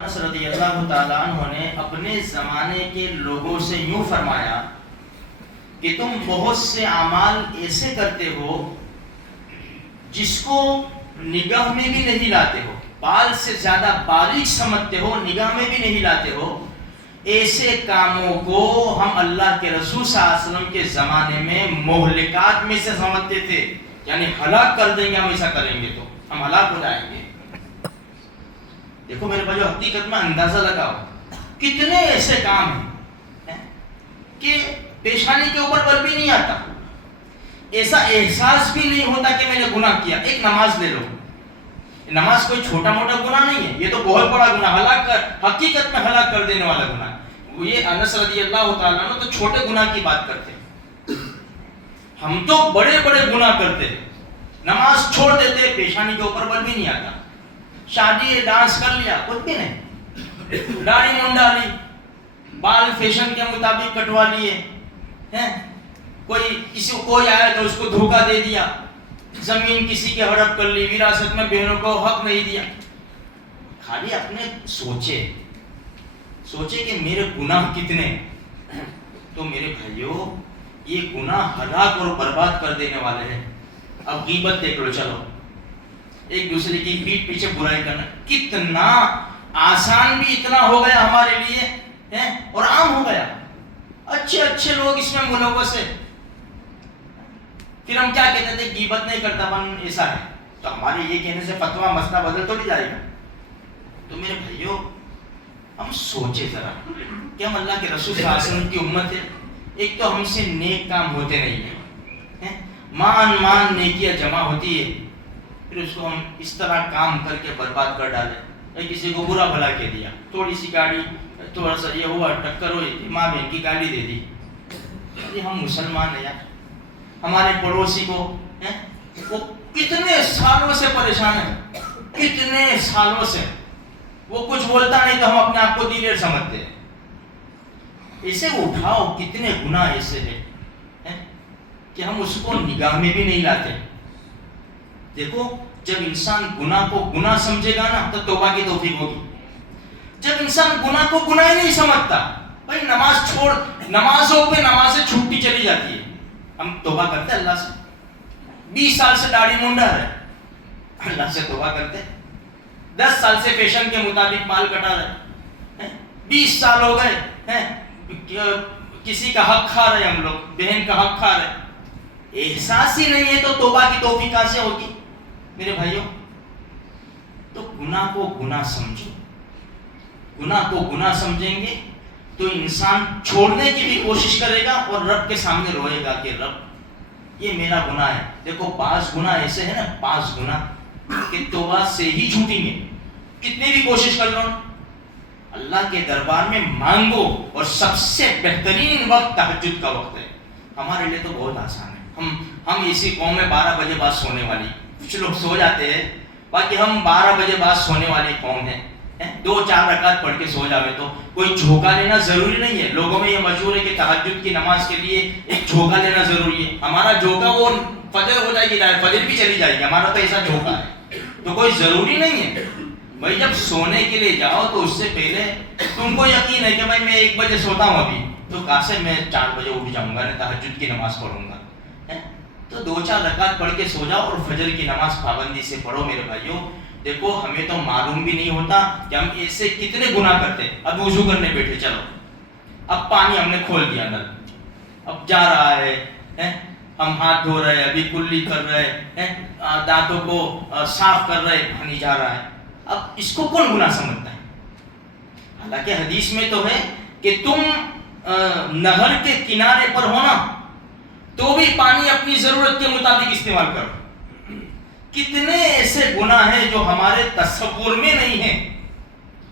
انس رضی اللہ تعالیٰ عنہ نے اپنے زمانے کے لوگوں سے یوں فرمایا کہ تم بہت سے اعمال ایسے کرتے ہو جس کو نگاہ میں بھی نہیں لاتے ہو، بال سے زیادہ باریک سمجھتے ہو، نگاہ میں بھی نہیں لاتے ہو۔ ایسے کاموں کو ہم اللہ کے رسول صلی اللہ علیہ وسلم کے زمانے میں مہلکات میں سے سمجھتے تھے، یعنی ہلاک کر دیں گے، ہم ایسا کریں گے تو ہم ہلاک ہو جائیں گے۔ دیکھو میرے بھائی، حقیقت میں اندازہ لگاؤ کتنے ایسے کام ہیں کہ پیشانی کے اوپر بل بھی نہیں آتا، ایسا احساس بھی نہیں ہوتا کہ میں نے گناہ کیا۔ ایک نماز لے لو، نماز کوئی چھوٹا موٹا گناہ نہیں ہے، یہ تو بہت بڑا گناہ، حقیقت میں ہلاک کر دینے والا گناہ۔ یہ انس رضی اللہ تعالیٰ عنہ تو چھوٹے گناہ کی بات کرتے ہیں، ہم تو بڑے بڑے گناہ کرتے ہیں، نماز چھوڑ دیتے، پیشانی کے اوپر بل بھی نہیں آتا، شادی ڈانس کر لیا، کچھ بھی نہیں، داڑھی منڈا لی، بال فیشن کے مطابق کٹوا لیے، کوئی آیا تو اس کو دھوکہ دے دیا، زمین کسی کے ہڑپ کر لی، وراثت میں بہنوں کو حق نہیں دیا۔ خالی اپنے سوچے کہ میرے گناہ کتنے، تو میرے بھائیوں یہ گناہ ہلاک اور برباد کر دینے والے ہیں۔ اب غیبت دیکھ لو، چلو ایک دوسرے کی پیٹھ پیچھے برائی کرنا کتنا آسان بھی اتنا ہو گیا ہمارے لیے اور عام ہو گیا، اچھے لوگ اس میں ملوث ہیں۔ پھر ہم کیا کہتے تھے، غیبت نہیں کرتا من ایسا ہے، تو ہمارے یہ کہنے سے فتویٰ مسئلہ بدل تو نہیں جائے گا۔ تو میرے بھائیوں ہم سوچے ذرا کہ ہم اللہ کے رسول صلی اللہ علیہ وسلم کی امت ہے، ایک تو ہم سے نیک کام ہوتے نہیں ہیں، مان نیکیاں جمع ہوتی ہے، پھر اس کو ہم اس طرح کام کر کے برباد کر ڈالے۔ کسی کو برا بھلا کہہ دیا، تھوڑی سی گاڑی، تھوڑا سا یہ ہوا، ٹکر ہوئی، ماں بہن کی گالی دے دی۔ یہ ہم مسلمان ہیں یار، ہمارے پڑوسی کو وہ کتنے سالوں سے پریشان ہے، کتنے سالوں سے وہ کچھ بولتا نہیں تو ہم اپنے آپ کو دیلر سمجھتے ہیں۔ اسے اٹھاؤ، کتنے گناہ ایسے ہیں کہ ہم اس کو نگاہ میں بھی نہیں لاتے۔ دیکھو جب انسان گناہ کو گناہ سمجھے گا نا تو توبہ کی توفیق ہوگی۔ جب انسان گناہ کو گناہ ہی نہیں سمجھتا، بھائی نماز چھوڑ، نمازوں پہ نمازیں چھوٹتی چلی جاتی ہے، ہم توبہ کرتے اللہ سے، 20 سال سے داڑھی منڈا رہے، اللہ سے توبہ کرتے، 10 سال سے فیشن کے مطابق بال کٹا رہے، 20 سال ہو گئے کسی کا حق کھا رہے، ہم لوگ بہن کا حق کھا رہے، احساس ہی نہیں ہے تو توبہ کی توفیق کہاں سے ہوگی میرے بھائیوں؟ تو گناہ کو گناہ سمجھو، گناہ کو گناہ سمجھیں گے تو انسان چھوڑنے کی بھی کوشش کرے گا اور رب کے سامنے روئے گا کہ رب یہ میرا گناہ ہے۔ دیکھو بعض گناہ ایسے ہیں نا، بعض گناہ کہ توبہ سے ہی چھوٹیں گے، کتنی بھی کوشش کر لو اللہ کے دربار میں مانگو، اور سب سے بہترین وقت تہجد کا وقت ہے۔ ہمارے لیے تو بہت آسان ہے، ہم اسی قوم میں 12 بجے بعد سونے والی، کچھ لوگ سو جاتے ہیں، باقی ہم 12 بجے بعد سونے والی قوم ہے، 2-4 رکعت پڑھ کے سو جاوے تو کوئی جھوکا لینا ضروری نہیں ہے۔ لوگوں میں یہ مشہور ہے کہ تہجد کی نماز کے لیے ایک جھوکا لینا ضروری ہے، ہمارا جھوکا وہ فجر ہو جائے گی، فجر بھی چلی جائے گی، ہمارا تو ایسا جھوکا ہے، تو کوئی ضروری نہیں ہے۔ بھائی جب سونے کے لیے جاؤ تو اس سے پہلے تم کو یقین ہے کہ بھائی میں 1 بجے سوتا ہوں ابھی، تو کہاں سے میں 4 بجے اٹھ جاؤں گا، تہجد کی نماز پڑھوں گا؟ تو 2-4 رکعت پڑھ کے سو جاؤ اور فجر کی نماز پابندی سے پڑھو میرے بھائیوں۔ دیکھو ہمیں تو معلوم بھی نہیں ہوتا کہ ہم ایسے کتنے گناہ کرتے ہیں۔ اب وضو کرنے بیٹھے، چلو اب پانی ہم نے کھول دیا نل، اب جا رہا ہے، ہم ہاتھ دھو رہے ہیں، ابھی کلی کر رہے ہیں، دانتوں کو صاف کر رہے، پانی جا رہا ہے، اب اس کو کون گناہ سمجھتا ہے؟ حالانکہ حدیث میں تو ہے کہ تم نہر کے کنارے پر ہونا تو بھی پانی اپنی ضرورت کے مطابق استعمال کرو۔ کتنے ایسے گناہ ہیں جو ہمارے تصور میں نہیں ہیں،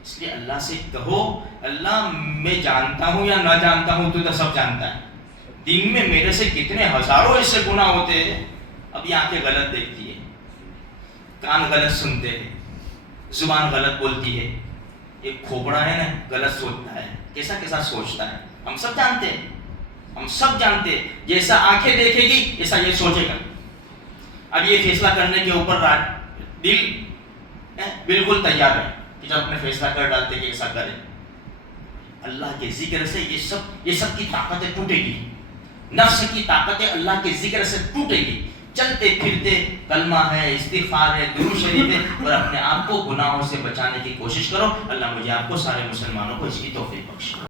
اس لیے اللہ سے کہو اللہ میں جانتا ہوں یا نہ جانتا ہوں تو سب جانتا ہے، دن میں میرے سے کتنے ہزاروں ایسے گناہ ہوتے ہیں۔ اب یہ آنکھیں غلط دیکھتی ہے، کان غلط سنتے ہیں، زبان غلط بولتی ہے، ایک کھوپڑا ہے نا غلط سوچتا ہے، کیسا سوچتا ہے، ہم سب جانتے ہیں، ہم سب جانتے ہیں، جیسا آنکھیں دیکھے گی ایسا یہ سوچے گا۔ اب یہ فیصلہ کرنے کے اوپر دل بالکل تیار ہے کہ جب اپنے فیصلہ کر ڈالتے کہ ایسا کریں. اللہ کے ذکر سے یہ سب کی طاقتیں ٹوٹے گی. نفس کی طاقتیں اللہ کے ذکر سے ٹوٹے گی. چلتے پھرتے کلمہ ہے، استغفار ہے، درود شریف ہے، اور اپنے آپ کو گناہوں سے بچانے کی کوشش کرو. اللہ مجھے آپ کو سارے مسلمانوں کو اس کی توفیق بخشے.